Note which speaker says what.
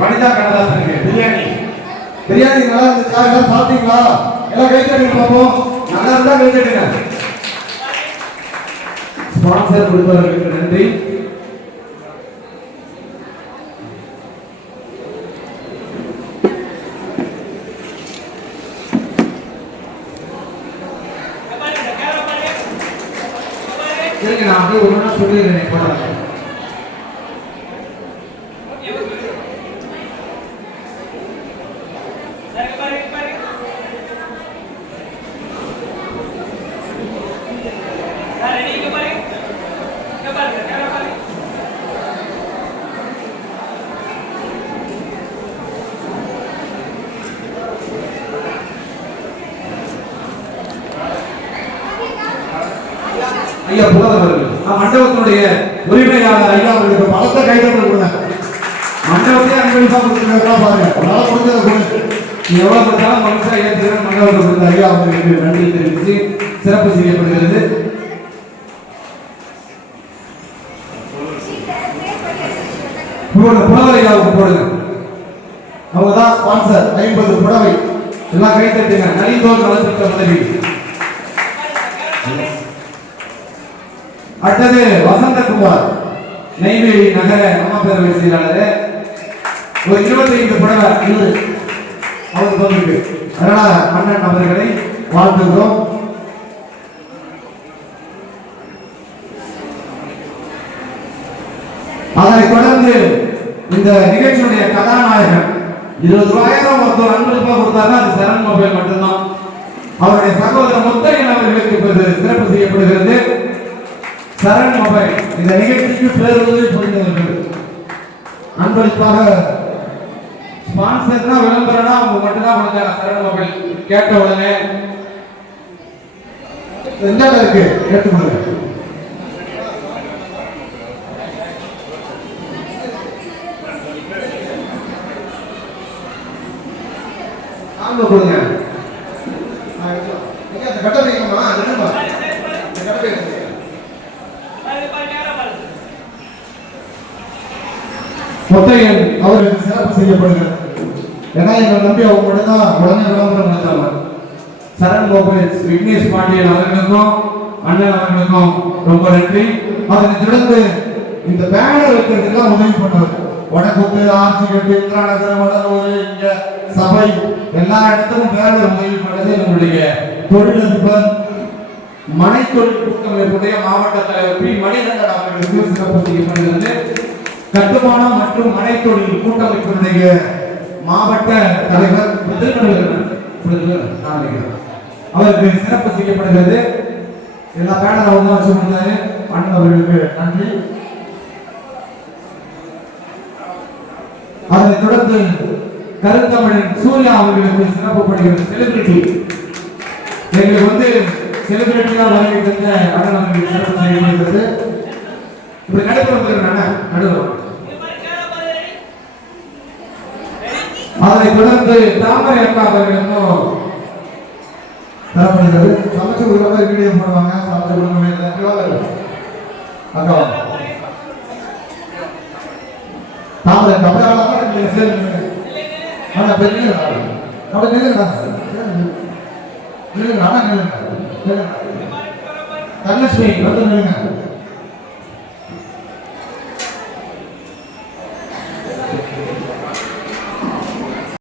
Speaker 1: வனிதா கண்ணதாசனுக்கு பிரியாணி.
Speaker 2: பிரியாணி நல்லா இருந்துச்சா? எல்லாம் சாப்பிட்டீங்களா? எல்லாம் கை தட்டுங்க பார்ப்போம்.
Speaker 1: நல்லா இருந்தா கை தட்டுங்க ஸ்பான்சர் கொடுத்தவர்களுக்கு நன்றி. இருங்க நான் அப்படியே ஒரு நாள் சொல்லிடுறேன் போடாத ஐயா புலவர்கள் ஆ, மண்டபத்தினுடைய உரிமையாளர் ஐயா அவர்களுக்கு பலத்த கைதட்டல் கொடுங்க மண்டபத்தையே அன்பளிப்பா கொடுத்துருக்கா பாருங்க. உங்களால் முடிஞ்சதை கொடுங்க. எவ்வளவு பார்த்தாலும் மனுஷா ஏற்றுக்கிற மண்டபத்தில் கொடுத்த ஐயா அவர்களுக்கு நன்றி தெரிவித்து சிறப்பு செய்யப்படுகிறது. புலவர் ஐயாவுக்கு போடுங்க.
Speaker 2: அவங்க தான் ஸ்பான்சர் ஐம்பது புடவை.
Speaker 1: எல்லாம் கைத்தட்டுங்க நலிந்தோர் நலத்திட்ட உதவி. அடுத்தது வசந்தகுமார். நெய்வேலி நகர அம்மாபேரவை செயலாளர். ஒரு இருபத்தி ஐந்து புடவை இது அவர் பங்குக்கு அதனால அண்ணன் அவர்களை வாழ்த்துகிறோம். அதனைத் தொடர்ந்து இந்த நிகழ்ச்சியுடைய கதாநாயகன் இருபது ரூபாயிரம் ஒருத்தர் அன்பு ரூபாய் கொடுத்தாருன்னா அது சரண் மொபைல் மட்டும்தான். அவருடைய சகோதரர் முத்தையன் அவர்களுக்கு சிறப்பு சரண் மொபைல் இந்த நிகழ்ச்சிக்கு பேருதவி புரிந்தவர்கள் அன்பளிப்பாக ஸ்பான்சர்னா விளம்பரம்னா அவங்க மட்டும்தான் கொடுத்தாங்க சரண் மொபைல் கேட்ட உடனே
Speaker 2: எந்த இருக்கு கேட்டுக்கொள்ளுங்க
Speaker 1: கொடுங்க.
Speaker 2: கட்ட எடுத்துக்கலாம். ஐயா, அந்த வைக்கணுமா? அது என்னப்பா? இந்த கட்டை வைக்கணும்.
Speaker 1: முத்தையன்
Speaker 2: அவர்கள் சிறப்பு செய்யப்படுகிறார். ஏன்னா எங்களை நம்பி அவங்க மட்டும்தான் உடனே விளம்பரம் நடத்தாங்க
Speaker 1: சரண் மொபைல்ஸ் விக்னேஷ் பாண்டியன் அவர்களுக்கும் அண்ணன் அவர்களுக்கும் ரொம்ப நன்றி.
Speaker 2: அதனை தொடர்ந்து இந்த பேனர் வைக்கிறதுக்கெல்லாம் உதவி பண்ணாரு வடக்குத்து இந்திரா நகரம் வடலூர் இங்க சபை எல்லா இடத்துக்கும் பேனர் உதவி பண்ணது நம்முடைய தொழிலதிபர்
Speaker 1: மனைத்தொழில் கூட்டமைப்புடைய மாவட்ட தலைவர் பி. மணிகண்டன் அவர்களுக்கு சிறப்பு செய்யப்படுகிறது. கட்டுமானம் மற்றும் மனைத்தொழில் கூட்டமைப்பினுடைய மாவட்ட தலைவர் அவருக்கு சிறப்பு செய்யப்படுகிறது.
Speaker 2: எல்லா பேனர் அவங்க தான் அண்ணன் அவர்களுக்கு நன்றி.
Speaker 1: அதனைத் தொடர்ந்து கருத்தமிழன் சூர்யா அவர்களுக்கு சிறப்புப்படுகிறது செலிபிரிட்டி எங்களுக்கு வந்து செலிபிரிட்டியா வருகை தந்த அண்ணன் அவர்களுக்கு சிறப்பு செய்யப்படுகிறது. இப்படி நடுப்புறம் நடுவர் அதனை தொடர்ந்து தாமரை அக்கா அவர்களுக்கும்
Speaker 2: தரப்படுகிறது சமைச்சு கொடுக்குற மாதிரி வீடியோ பண்ணுவாங்க சமைச்சு கொடுக்க அக்கா தாமரை கபடாலாம் நீங்கள் சேர்ந்து ஆனால் பெரிய அப்படி நில்லுங்க நில்லுங்க ஆனா நில்லுங்க.
Speaker 1: தனலட்சுமி
Speaker 2: வந்து நில்லுங்க